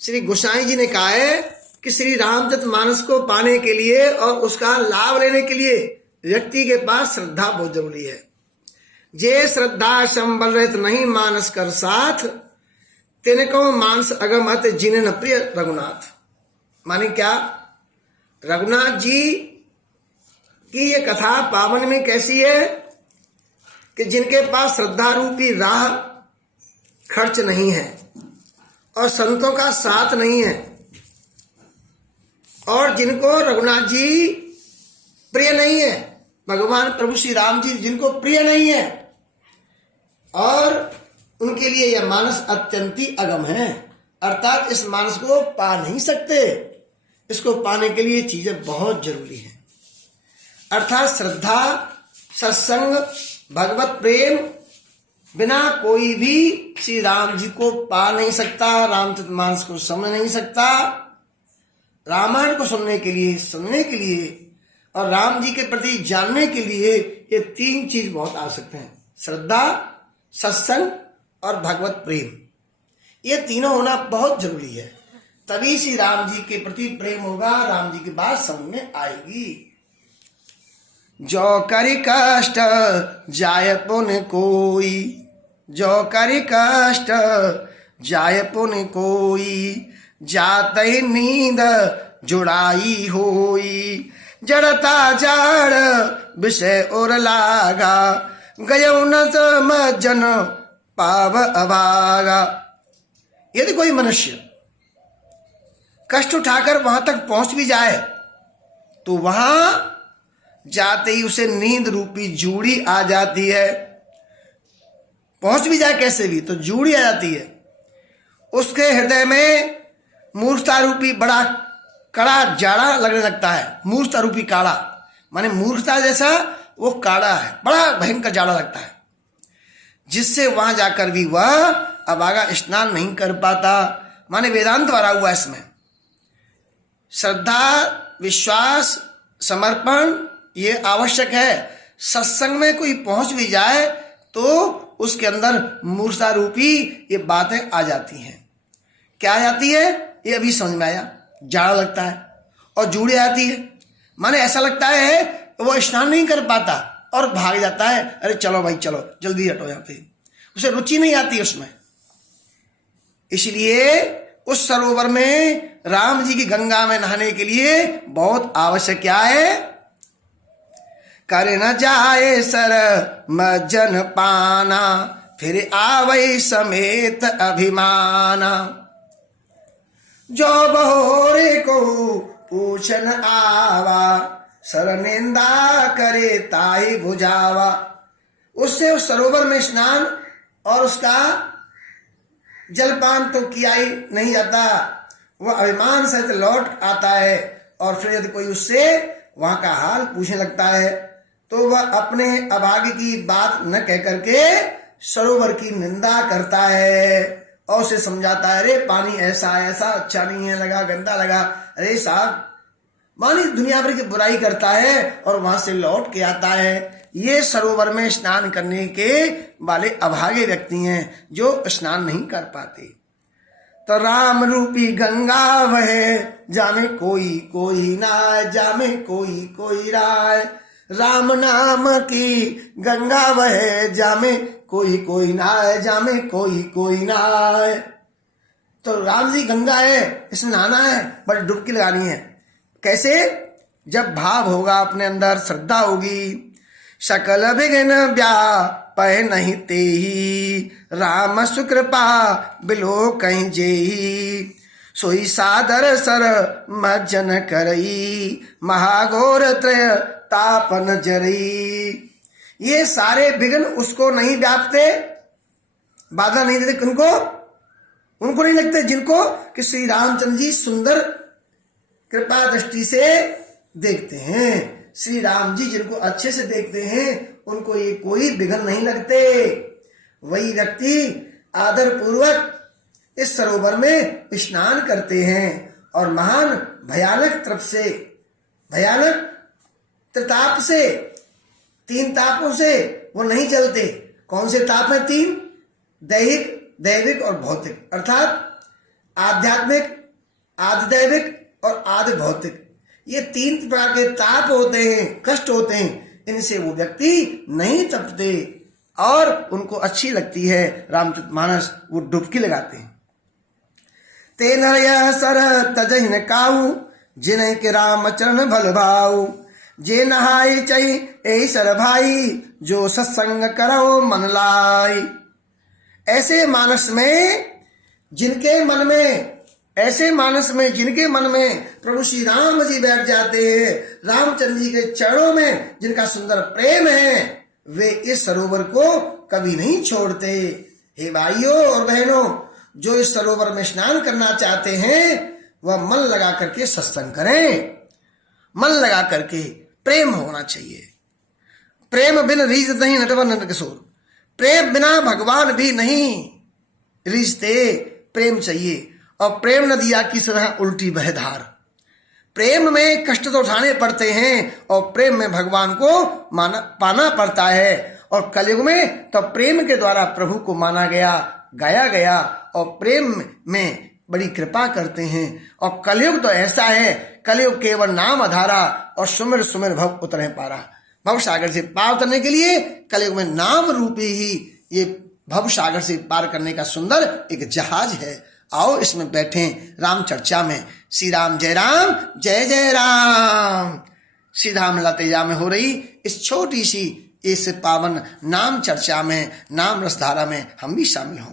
श्री गोसाई जी ने कहा है कि श्री रामचरितमानस को पाने के लिए और उसका लाभ लेने के लिए व्यक्ति के पास श्रद्धा बहुत जरूरी है। जे श्रद्धा संबल रहित नहीं मानस कर साथ, तिनको मानस अगमत जिन्हें न प्रिय रघुनाथ। माने क्या? रघुनाथ जी की ये कथा पावन में कैसी है कि जिनके पास श्रद्धा रूपी राह खर्च नहीं है और संतों का साथ नहीं है और जिनको रघुनाथ जी प्रिय नहीं है, भगवान प्रभु श्री राम जी जिनको प्रिय नहीं है, और उनके लिए यह मानस अत्यंती अगम है, अर्थात इस मानस को पा नहीं सकते। इसको पाने के लिए चीजें बहुत जरूरी है, अर्थात श्रद्धा, सत्संग, भगवत प्रेम। बिना कोई भी श्री राम जी को पा नहीं सकता, रामचरितमानस को समझ नहीं सकता। रामायण को सुनने के लिए और राम जी के प्रति जानने के लिए ये तीन चीज बहुत आवश्यक हैं: श्रद्धा, सत्संग और भगवत प्रेम। ये तीनों होना बहुत जरूरी है, तभी श्री राम जी के प्रति प्रेम होगा, राम जी की बात समझ में आएगी। जो करि कष्ट जाय पुन कोई, जो करि कष्ट जाय पुन कोई, जाते नींद जुड़ाई होई, जड़ता जड़ विषय और लागा, गयो न समझन पाव अभागा। यदि कोई मनुष्य कष्ट उठाकर वहां तक पहुंच भी जाए तो वहां जाते ही उसे नींद रूपी जूड़ी आ जाती है। पहुंच भी जाए कैसे भी तो जूड़ी आ जाती है। उसके हृदय में मूर्खता रूपी बड़ा कड़ा जाड़ा लगने लगता है। मूर्खता रूपी काड़ा माने मूर्खता जैसा वो काड़ा है, बड़ा भयंकर जाड़ा लगता है, जिससे वहां जाकर भी वह अभागा स्नान नहीं कर पाता। माने वेदांत भरा हुआ इसमें। श्रद्धा, विश्वास, समर्पण ये आवश्यक है। सत्संग में कोई पहुंच भी जाए तो उसके अंदर मूर्खता रूपी ये बातें आ जाती हैं। क्या आ जाती है ये अभी समझ में आया। जाड़ा लगता है और जूड़ी आती है, माने ऐसा लगता है वो स्नान नहीं कर पाता और भाग जाता है। अरे चलो भाई चलो, जल्दी हटो यहाँ पे। उसे रुचि नहीं आती उसमें। इसलिए उस सरोवर में राम जी की गंगा में नहाने के लिए बहुत आवश्यक क्या है? करे न जाए सर मज्जन पाना, फिर आवै समेत अभिमाना। जो बहोरे को पूछन आवा, सर निंदा करे ताई भुजावा। उससे उस सरोवर में स्नान और उसका जलपान तो किया ही नहीं जाता, वह अभिमान सहित लौट आता है। और फिर यदि कोई उससे वहां का हाल पूछने लगता है तो वह अपने अभागे की बात न कह करके सरोवर की निंदा करता है और उसे समझाता है, अरे पानी ऐसा ऐसा अच्छा नहीं है, लगा गंदा लगा। अरे साहब, मानी दुनिया भर की बुराई करता है और वहां से लौट के आता है। ये सरोवर में स्नान करने के वाले अभागे व्यक्ति हैं जो स्नान नहीं कर पाते। तो राम रूपी गंगा वह जामे कोई कोई ना, जामे कोई कोई राय। राम नाम की गंगा वह जामे कोई ना, जामे कोई ना। तो राम जी गंगा है, इसमें नहाना है, बट डुबकी लगानी है। कैसे? जब भाव होगा अपने अंदर, श्रद्धा होगी। सकल विघ्न व्यापय नहीं तेहि, राम सुकृपा बिलो कहीं जेहि। सोई सादर सर मज्जन करई, महाघोर त्रय तापन जरई। ये सारे विघ्न उसको नहीं व्यापते, बाधा नहीं देते। उनको नहीं लगते जिनको कि श्री रामचंद्र जी सुंदर कृपा दृष्टि से देखते हैं। श्री राम जी जिनको अच्छे से देखते हैं उनको ये कोई विघ्न नहीं लगते। वही व्यक्ति आदर पूर्वक इस सरोवर में स्नान करते हैं और महान भयानक त्रिताप से, 3 तापों से वो नहीं जलते। कौन से ताप है 3? दैहिक, दैविक और भौतिक। अर्थात आध्यात्मिक, आधिदैविक और आधि भौतिक, ये 3 प्रकार के ताप होते हैं, कष्ट होते हैं, इनसे वो व्यक्ति नहीं तपते और उनको अच्छी लगती है रामचरितमानस, वो डुबकी लगाते हैं। तेन यह सर तजहि न काऊ, जिन्ह के राम चरण भल भाऊ, जे नहाई चई ए सर भाई, जो सत्संग करो मन लाई। ऐसे मानस में जिनके मन में प्रभु श्री राम जी बैठ जाते हैं, रामचंद्र जी के चरणों में जिनका सुंदर प्रेम है, वे इस सरोवर को कभी नहीं छोड़ते। हे भाइयों और बहनों, जो इस सरोवर में स्नान करना चाहते हैं वह मन लगा करके सत्संग करें, मन लगा करके प्रेम होना चाहिए। प्रेम बिन रीझ नहीं नटवर नटकिशोर, प्रेम बिना भगवान भी नहीं रीझते, प्रेम चाहिए। और प्रेम नदिया की तरह उल्टी बह धार। प्रेम में कष्ट तो उठाने पड़ते हैं और प्रेम में भगवान को पाना पड़ता है। और कलयुग में तो प्रेम के द्वारा प्रभु को माना गया, गाया गया और प्रेम में बड़ी कृपा करते हैं। और कलयुग तो ऐसा है, कलयुग केवल नाम आधारा और सुमिर सुमिर भव उतरे पारा। भव सागर से पार उतरने के लिए कलयुग में नाम रूपी ही ये भव सागर से पार करने का सुंदर एक जहाज है। आओ इसमें बैठें राम चर्चा में। श्री राम जय राम। सीधा मिला तेजा में हो रही इस छोटी सी इस पावन नाम चर्चा में, नाम रसधारा में हम भी शामिल हों।